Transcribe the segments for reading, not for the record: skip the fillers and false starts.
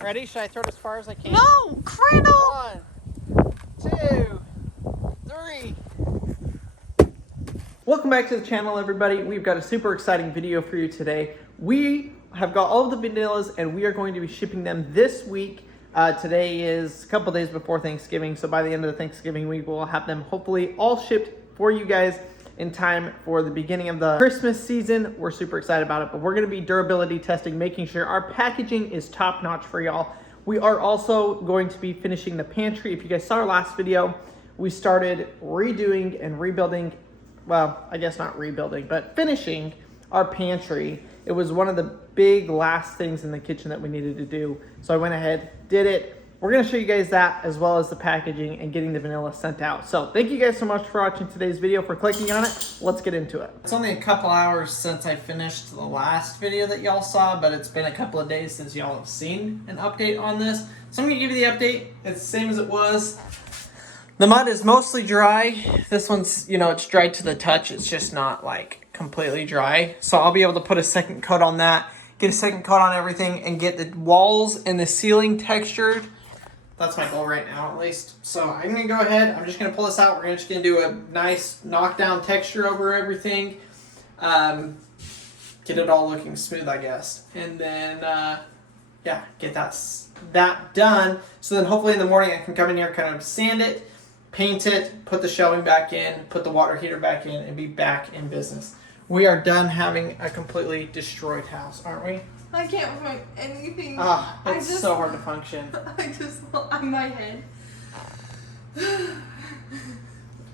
Ready? Should I throw it as far as I can? No, Crandall! 1, 2, 3. Welcome back to the channel, everybody. We've got a super exciting video for you today. We have got all of the vanillas and we are going to be shipping them this week. Today is a couple days before Thanksgiving, so by the end of the Thanksgiving week, we'll have them hopefully all shipped for you guys in time for the beginning of the Christmas season. We're super excited about it, but we're gonna be durability testing, making sure our packaging is top notch for y'all. We are also going to be finishing the pantry. If you guys saw our last video, we started redoing and rebuilding, well, I guess not rebuilding, but finishing our pantry. It was one of the big last things in the kitchen that we needed to do. So I went ahead, did it. We're gonna show you guys that as well as the packaging and getting the vanilla sent out. So thank you guys so much for watching today's video, for clicking on it. Let's get into it. It's only a couple hours since I finished the last video that y'all saw, but it's been a couple of days since y'all have seen an update on this. So I'm gonna give you the update. It's the same as it was. The mud is mostly dry. This one's, it's dry to the touch. It's just not like completely dry. So I'll be able to put a second coat on that, get a second coat on everything, and get the walls and the ceiling textured. That's my goal right now, at least. So I'm gonna go ahead. I'm just gonna pull this out. We're just gonna do a nice knockdown texture over everything. Get it all looking smooth, I guess. And then, yeah, get that done. So then hopefully in the morning I can come in here, kind of sand it, paint it, put the shelving back in, put the water heater back in, and be back in business. We are done having a completely destroyed house, aren't we? I can't find anything. It's so hard to function. On my head.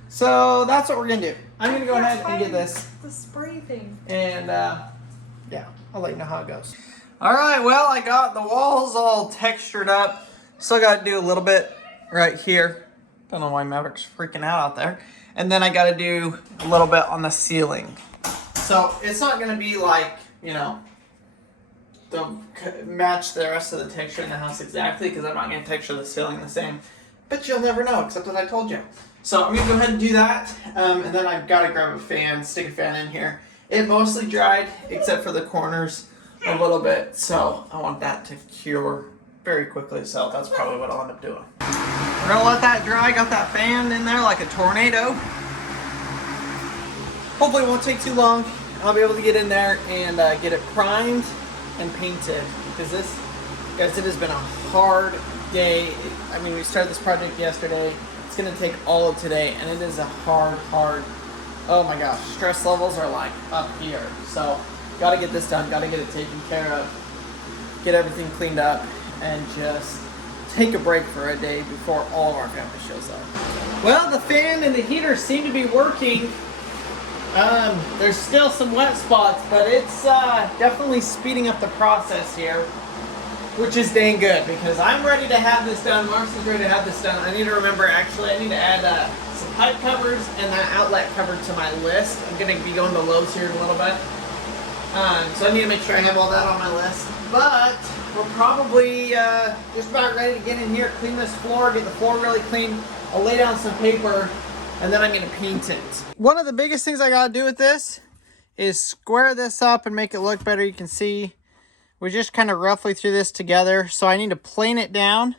So that's what we're gonna do. I'm gonna go ahead and get this. The spray thing. And yeah, I'll let you know how it goes. All right, well, I got the walls all textured up. Still got to do a little bit right here. Don't know why Maverick's freaking out there. And then I got to do a little bit on the ceiling. So it's not gonna be like, match the rest of the texture in the house exactly, because I'm not going to texture the ceiling the same. But you'll never know, except that I told you. So I'm going to go ahead and do that, and then I've got to grab a fan, stick a fan in here. It mostly dried, except for the corners a little bit, so I want that to cure very quickly, so that's probably what I'll end up doing. We're going to let that dry. Got that fan in there like a tornado. Hopefully it won't take too long. I'll be able to get in there and get it primed and painted, because this, guys, it has been a hard day. I mean, we started this project yesterday. It's gonna take all of today, and it is a hard, oh my gosh, stress levels are like up here. So gotta get this done, gotta get it taken care of, get everything cleaned up, and just take a break for a day before all of our family shows up. Well, the fan and the heater seem to be working. There's still some wet spots, but it's definitely speeding up the process here, which is dang good, because I'm ready to have this done. Marcy's ready to have this done. I need to remember, actually, I need to add some pipe covers and that outlet cover to my list. I'm going to be going to Lowe's here in a little bit. So I need to make sure I have all that on my list. But we're probably just about ready to get in here, clean this floor, get the floor really clean. I'll lay down some paper, and then I'm going to paint it. One of the biggest things I got to do with this is square this up and make it look better. You can see we just kind of roughly threw this together. So I need to plane it down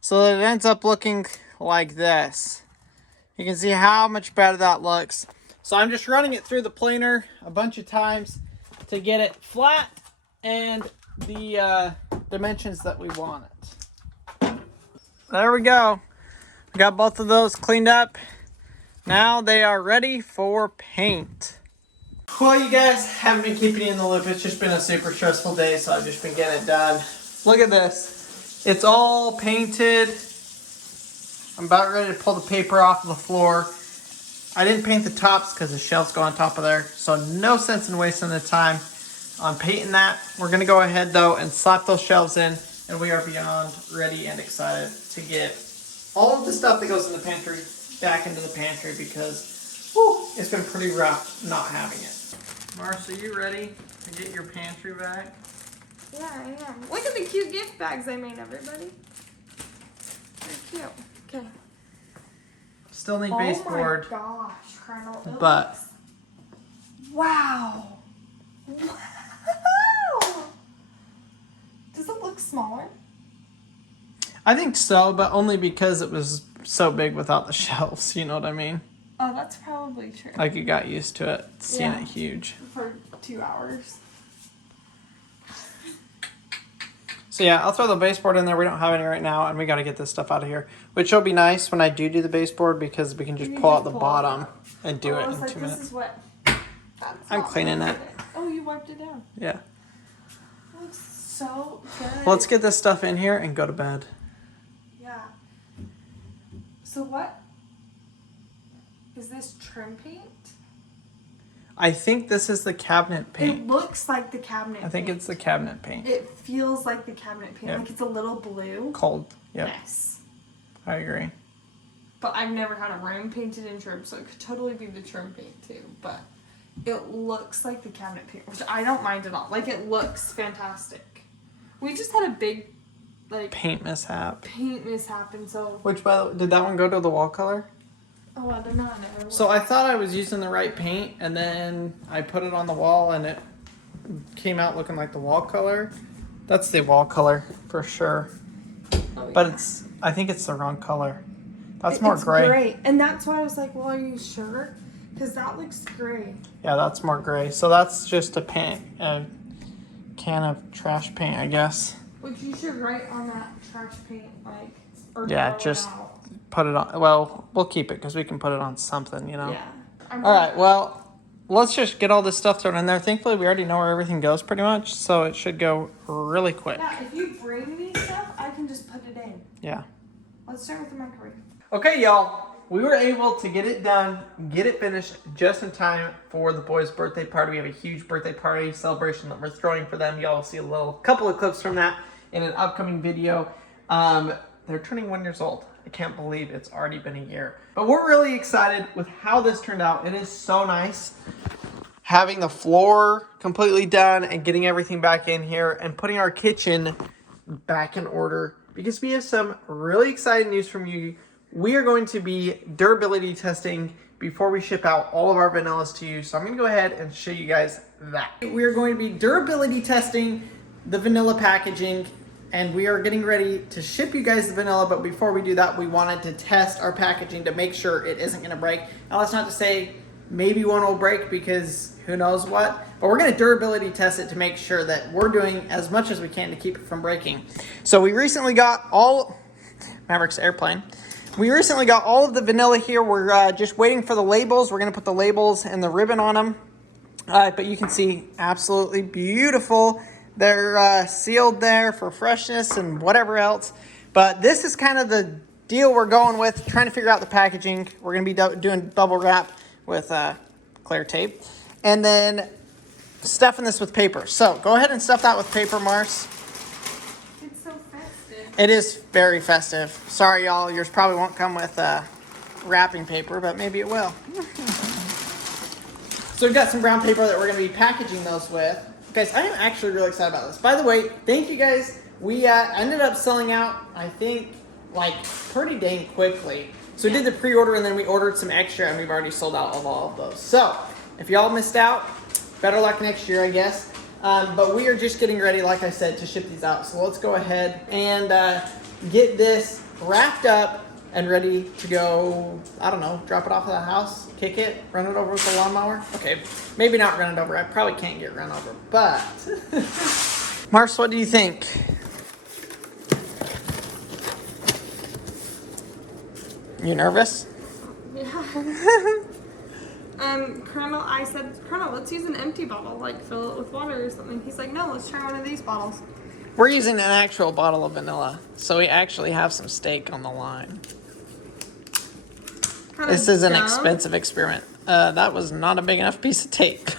so that it ends up looking like this. You can see how much better that looks. So I'm just running it through the planer a bunch of times to get it flat and the dimensions that we want it. There we go. We got both of those cleaned up. Now they are ready for paint. Well, you guys haven't been keeping you in the loop. It's just been a super stressful day, so I've just been getting it done. Look at this. It's all painted. I'm about ready to pull the paper off of the floor. I didn't paint the tops because the shelves go on top of there, so no sense in wasting the time on painting that. We're going to go ahead, though, and slap those shelves in, and we are beyond ready and excited to get all of the stuff that goes in the pantry back into the pantry, because it's been pretty rough not having it. Marcy, you ready to get your pantry back? Yeah, I am. Look at the cute gift bags I made, everybody. They're cute. Okay. Still need baseboard. Oh my gosh, Colonel. But wow. Wow. Does it look smaller? I think so, but only because it was so big without the shelves, you know what I mean? Oh, that's probably true. Like you got used to it, seeing Yeah. it huge. For 2 hours. So yeah, I'll throw the baseboard in there. We don't have any right now, and we got to get this stuff out of here. Which will be nice when I do the baseboard because we can just pull out the bottom and do it in 2 minutes. This is what. I'm cleaning it. Oh, you wiped it down. Yeah. It looks so good. Let's get this stuff in here and go to bed. Yeah. So what? Is this trim paint? I think this is the cabinet paint. It looks like the cabinet paint. I think it's the cabinet paint. It feels like the cabinet paint. Yep. Like it's a little blue. Cold. Yep. Yes. I agree. But I've never had a room painted in trim, so it could totally be the trim paint too. But it looks like the cabinet paint, which I don't mind at all. Like it looks fantastic. We just had a big, like, Paint mishap. And so. Which, by the way, did that one go to the wall color? Oh, I don't know. I never. So I thought I was using the right paint, and then I put it on the wall, and it came out looking like the wall color. That's the wall color for sure. Oh, But yeah. I think it's the wrong color. That's more It's gray. And that's why I was like, well, are you sure? Because that looks gray. Yeah, that's more gray. So that's just a can of trash paint, I guess. Which you should write on that trash paint, like, or Yeah, throw it just out. put it on. Well, we'll keep it because we can put it on something, you know. Yeah. All right. Well, let's just get all this stuff thrown in there. Thankfully, we already know where everything goes pretty much, so it should go really quick. Yeah, if you bring me stuff, I can just put it in. Yeah. Let's start with the microwave. Okay, y'all. We were able to get it done, get it finished just in time for the boys' birthday party. We have a huge birthday party celebration that we're throwing for them. Y'all will see a couple of clips from that in an upcoming video. They're turning 1 year old. I can't believe it's already been a year. But we're really excited with how this turned out. It is so nice having the floor completely done and getting everything back in here and putting our kitchen back in order because we have some really exciting news from you. We are going to be durability testing before we ship out all of our vanillas to you. So I'm going to go ahead and show you guys that. We are going to be durability testing the vanilla packaging, and we are getting ready to ship you guys the vanilla. But before we do that, we wanted to test our packaging to make sure it isn't going to break. Now, that's not to say maybe one will break because who knows what, but we're going to durability test it to make sure that we're doing as much as we can to keep it from breaking. So we recently got Maverick's airplane. We recently got all of the vanilla here. We're just waiting for the labels. We're going to put the labels and the ribbon on them. But you can see absolutely beautiful. They're sealed there for freshness and whatever else. But this is kind of the deal we're going with, trying to figure out the packaging. We're going to be doing bubble wrap with clear tape. And then stuffing this with paper. So go ahead and stuff that with paper, Mars. It's so festive. It is very festive. Sorry, y'all. Yours probably won't come with wrapping paper, but maybe it will. So we've got some brown paper that we're going to be packaging those with. Guys, I am actually really excited about this. By the way, thank you guys. We ended up selling out, I think, like pretty dang quickly. So we did the pre-order and then we ordered some extra and we've already sold out of all of those. So if y'all missed out, better luck next year, I guess. But we are just getting ready, like I said, to ship these out. So let's go ahead and get this wrapped up and ready to go, I don't know, drop it off at the house, kick it, run it over with the lawnmower. Okay, maybe not run it over. I probably can't get run over, but. Mars, what do you think? You nervous? Yeah. Colonel, I said, Colonel, let's use an empty bottle, like fill it with water or something. He's like, no, let's try one of these bottles. We're using an actual bottle of vanilla, so we actually have some stake on the line. Kinda This is an dumb. expensive experiment. That was not a big enough piece of tape.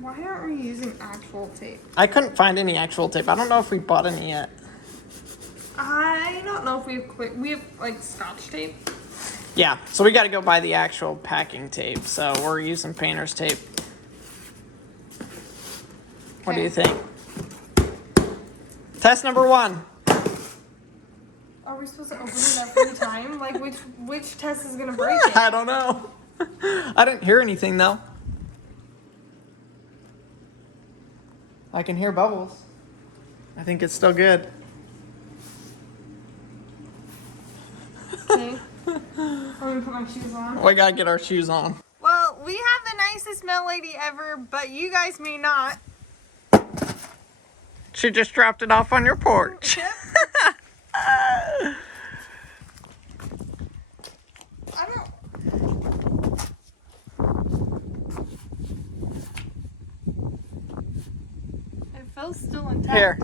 Why aren't we using actual tape? I couldn't find any actual tape. I don't know if we bought any yet. I don't know if we have like Scotch tape. Yeah, so we got to go buy the actual packing tape. So we're using painter's tape. What do you think? Test number 1. Are we supposed to open it every time? Like which test is gonna break it? I don't know. I didn't hear anything though. I can hear bubbles. I think it's still good. Okay. I'm gonna put my shoes on. We gotta get our shoes on. Well, we have the nicest mail lady ever, but you guys may not. She just dropped it off on your porch. Yep. I don't. It feels still intact. Here.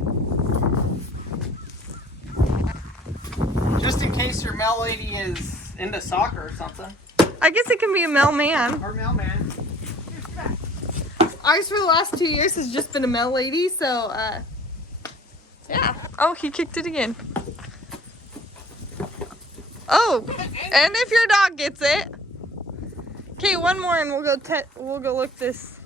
Just in case your mail lady is into soccer or something. I guess it can be a mailman. Or mailman. Ours for the last 2 years has just been a mail lady, so yeah. Oh, he kicked it again. Oh, and if your dog gets it. Okay, one more and we'll go look this.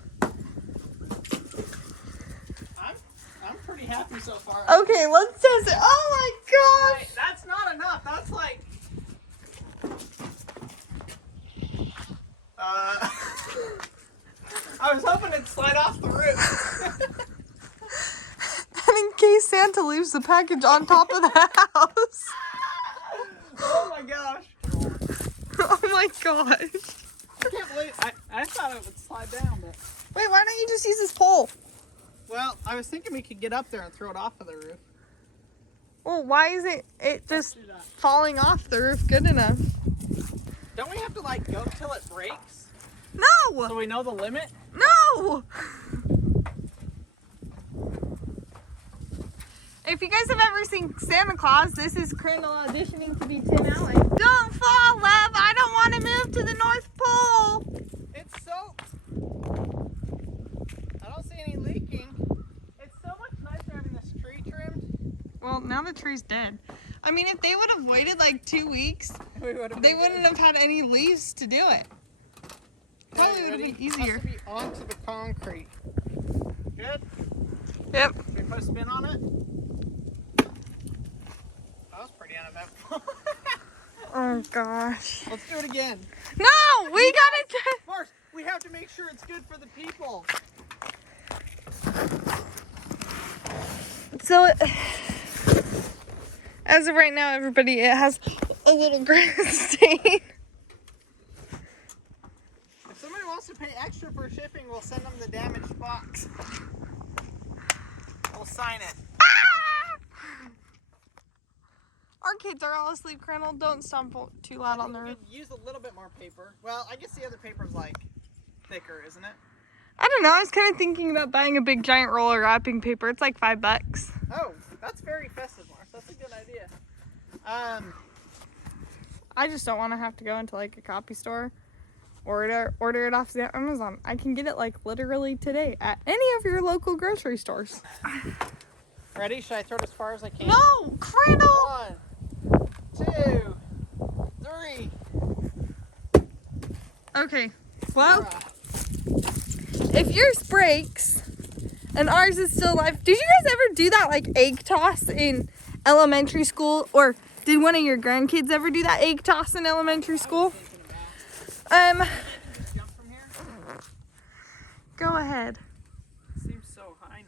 I'm pretty happy so far. Okay, let's test it. Oh my gosh. Wait, that's not enough. That's like I was hoping it'd slide off the roof. And in case Santa leaves the package on top of the house. Oh my gosh. Oh my gosh. I can't believe I thought it would slide down, but Wait, why don't you just use this pole? well, I was thinking we could get up there and throw it off of the roof. Well, why isn't it just Do that. falling off the roof good enough? Don't we have to like go till it breaks No! so we know the limit? No! If you guys have ever seen Santa Claus, this is Crandall auditioning to be Tim Allen. Don't fall, love! I don't want to move to the North Pole! It's so... I don't see any leaking. It's so much nicer having this tree trimmed. Well, now the tree's dead. I mean, if they would have waited like 2 weeks, We would have they wouldn't have had any leaves to do it. Probably would have been easier. Has to be onto the concrete. Good? Yep. Can we put a spin on it? That was pretty uneventful. Oh gosh. Let's do it again. No! We gotta First, we have to make sure it's good for the people. So, as of right now, everybody, it has a little grass stain. If somebody wants to pay extra for shipping, we'll send them the damaged box. We'll sign it. Our kids are all asleep, Crandall. Don't stomp too loud on the We roof. could use a little bit more paper. Well, I guess the other paper's like thicker, isn't it? I don't know. I was kind of thinking about buying a big giant roll of wrapping paper. It's like $5. Oh, that's very festive, Mars. That's a good idea. I just don't want to have to go into like a copy store, order it off Amazon. I can get it like literally today at any of your local grocery stores. Ready? Should I throw it as far as I can? No, Crandall! 1, 2, 3. Okay, well, if yours breaks and ours is still alive, did you guys ever do that like egg toss in elementary school? Or did one of your grandkids ever do that egg toss in elementary school? Jump from here? Go ahead. Seems so high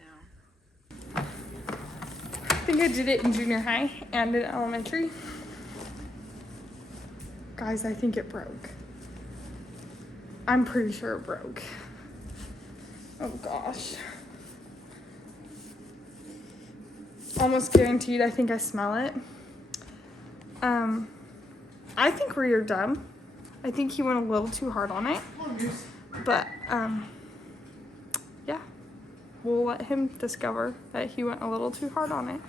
now. I think I did it in junior high and in elementary. Guys, I think it broke. I'm pretty sure it broke. Oh gosh. Almost guaranteed, I think I smell it. I think we're done. I think he went a little too hard on it. But, yeah. We'll let him discover that he went a little too hard on it.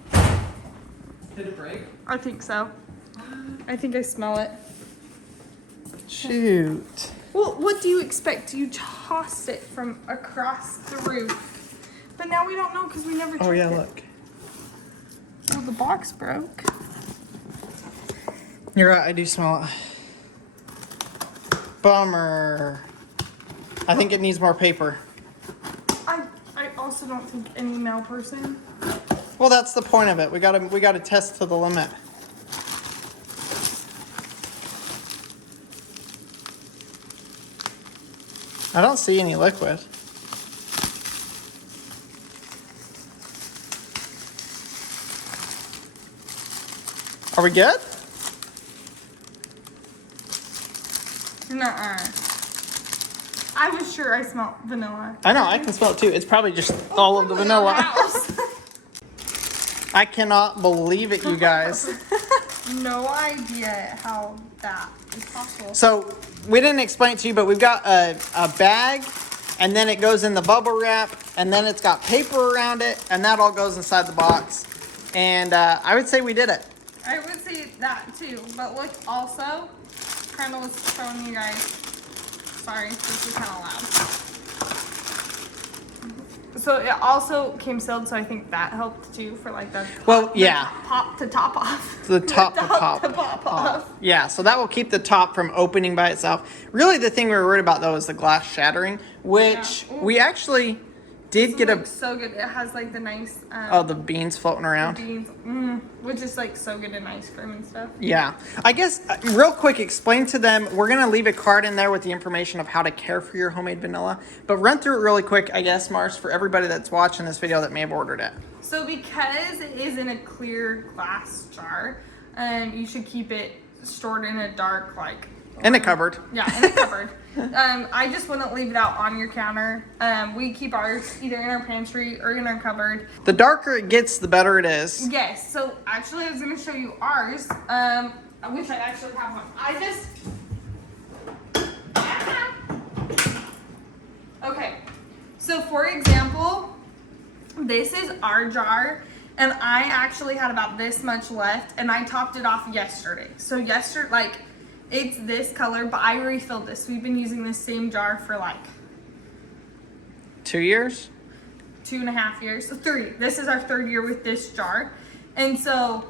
Did it break? I think so. I think I smell it. Shoot. Well, what do you expect? You tossed it from across the roof. But now we don't know because we never checked Oh, yeah, it. look. Well, the box broke. You're right, I do smell it. Bummer. I think it needs more paper. I also don't think any mail person. Well, that's the point of it. We gotta test to the limit. I don't see any liquid. Are we good? Nuh-uh. I was sure I smelled vanilla. I know, I can smell it too. It's probably just all of the vanilla. I cannot believe it, you guys. No idea how that is possible. So, we didn't explain it to you, but we've got a bag, and then it goes in the bubble wrap, and then it's got paper around it, and that all goes inside the box. And I would say we did it. I would say that too, but look, also, kind of was showing you guys. Sorry, this is kind of loud. So it also came sealed, so I think that helped too for like the pop to top off. The top to pop off. Yeah, so that will keep the top from opening by itself. Really, the thing we were worried about though is the glass shattering, which we actually did get a. So good. It has like the nice. The beans floating around. Beans, which is like so good in ice cream and stuff. Yeah, I guess real quick, explain to them. We're gonna leave a card in there with the information of how to care for your homemade vanilla. But run through it really quick, I guess, Mars, for everybody that's watching this video that may have ordered it. So because it is in a clear glass jar, you should keep it stored in a dark in a cupboard. Yeah, in a cupboard. I just wouldn't leave it out on your counter. We keep ours either in our pantry or in our cupboard. The darker it gets, the better it is. Yes. So actually, I was going to show you ours, which I actually have one. Okay. So for example, this is our jar, and I actually had about this much left, and I topped it off yesterday. So yesterday, it's this color, but I refilled this. We've been using this same jar for 2 years? 2.5 years. So 3. This is our 3rd year with this jar. And so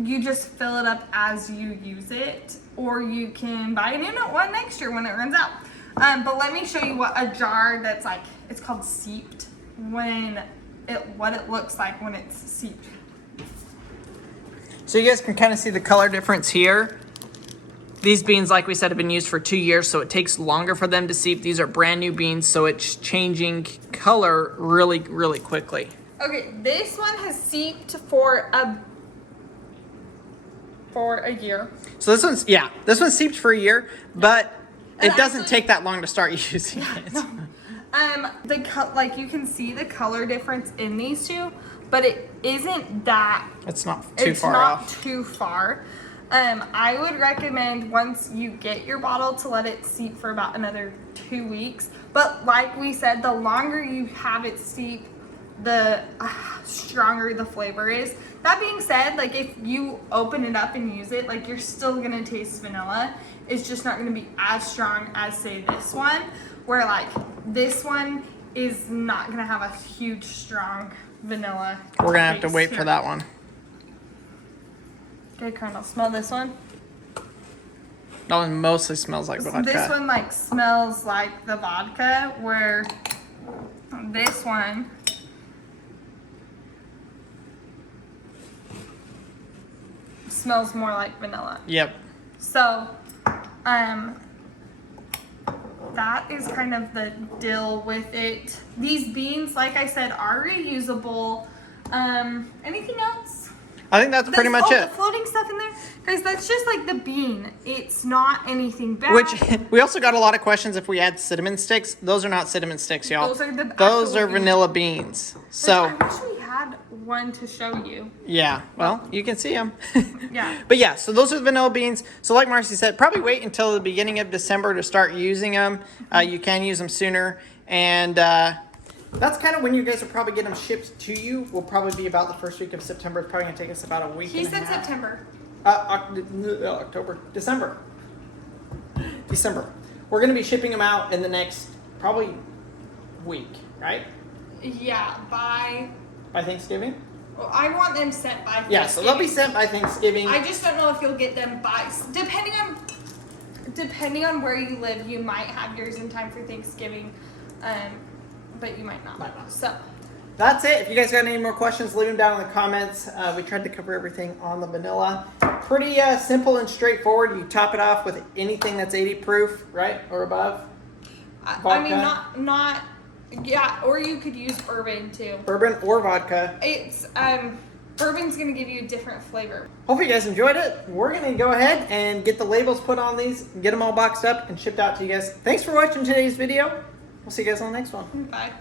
you just fill it up as you use it, or you can buy a new one next year when it runs out. But let me show you what a jar that's it's called seeped, what it looks like when it's seeped. So you guys can kind of see the color difference here. These beans, like we said, have been used for 2 years, so it takes longer for them to seep. These are brand new beans, so it's changing color really, really quickly. Okay, this one has seeped for a year. So this one's seeped for a year, but it doesn't take that long to start using it. No. You can see the color difference in these two, but it isn't that. It's not too far off. It's not too far. I would recommend once you get your bottle to let it steep for about another 2 weeks. But like we said, the longer you have it steep, the stronger the flavor is. That being said, if you open it up and use it, you're still gonna taste vanilla. It's just not gonna be as strong as, say, this one, where this one is not gonna have a huge, strong vanilla. We're gonna have to wait for that one. Okay, Colonel, smell this one. That one mostly smells like vodka. This one smells like the vodka, where this one smells more like vanilla. Yep. So, that is kind of the deal with it. These beans, like I said, are reusable. Anything else? I think that's pretty much it. The floating stuff in there, guys, that's just the bean. It's not anything bad. Which, we also got a lot of questions if we add cinnamon sticks. Those are not cinnamon sticks, y'all. Those are vanilla beans. So I wish we had one to show you. Yeah, well, you can see them. Yeah. But yeah, so those are the vanilla beans. So like Marcy said, probably wait until the beginning of December to start using them. You can use them sooner. And that's kind of when you guys will probably get them shipped to you. Will probably be about the first week of September. It's probably going to take us about a week He said September. December. We're going to be shipping them out in the next probably week, right? Yeah, by Thanksgiving? Well, I want them sent by Thanksgiving. Yeah, so they'll be sent by Thanksgiving. I just don't know if you'll get them by, depending on where you live, you might have yours in time for Thanksgiving, but you might not. So that's it. If you guys got any more questions, leave them down in the comments. We tried to cover everything on the vanilla. Pretty simple and straightforward. You top it off with anything that's 80 proof, right, or above. I mean, not. Yeah, or you could use bourbon too. Bourbon or vodka. It's Bourbon's gonna give you a different flavor. Hopefully you guys enjoyed it. We're gonna go ahead and get the labels put on these, get them all boxed up and shipped out to you guys. Thanks for watching today's video. We'll see you guys on the next one. Bye.